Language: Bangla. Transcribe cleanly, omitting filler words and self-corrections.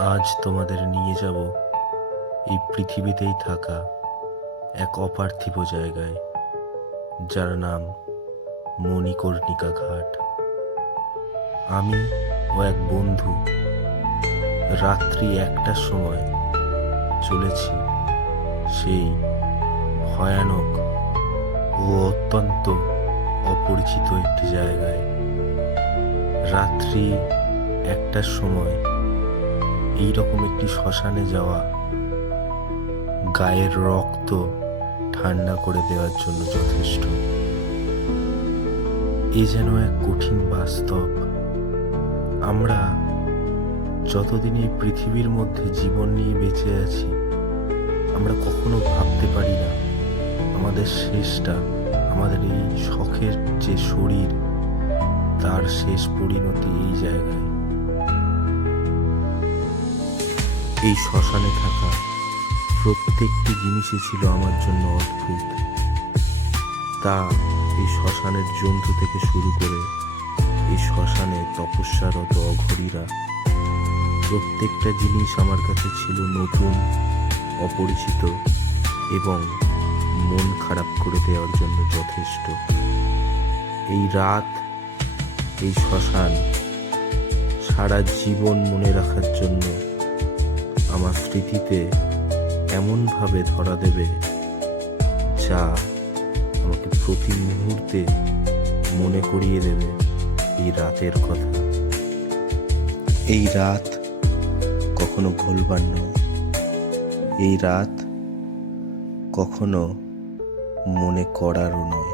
আজ তোমাদের নিয়ে যাব এই পৃথিবীতেই থাকা এক অপার্থিব জায়গায়, যার নাম মণিকর্ণিকা ঘাট। আমি ও এক বন্ধু রাত্রি 1টার সময় চলেছি সেই ভয়ানক ও অত্যন্ত অপরিচিত একটি জায়গায়। রাত্রি 1টার সময় এইরকম একটি শ্মশানে যাওয়া গায়ের রক্ত ঠান্ডা করে দেওয়ার জন্য যথেষ্ট। এ যেন এক কঠিন বাস্তব। আমরা যতদিন এই পৃথিবীর মধ্যে জীবন নিয়ে বেঁচে আছি, আমরা কখনো ভাবতে পারি না আমাদের শেষটা, আমাদের এই শখের যে শরীর, তার শেষ পরিণতি এই জায়গায়। এই শ্মশানে থাকা প্রত্যেকটি জিনিসই ছিল আমার জন্য অদ্ভুত। তা এই শ্মশানের জন্তু থেকে শুরু করে এই শ্মশানে তপস্যারত অঘরীরা, প্রত্যেকটা জিনিস আমার কাছে ছিল নতুন, অপরিচিত এবং মন খারাপ করে দেওয়ার জন্য যথেষ্ট। এই রাত, এই শ্মশান সারা জীবন মনে রাখার জন্য আমার স্মৃতিতে এমনভাবে ধরা দেবে, যা আমাকে প্রতি মুহূর্তে মনে করিয়ে দেবে এই রাতের কথা। এই রাত কখনো ভুলবার নয়, এই রাত কখনো মনে করারও নয়।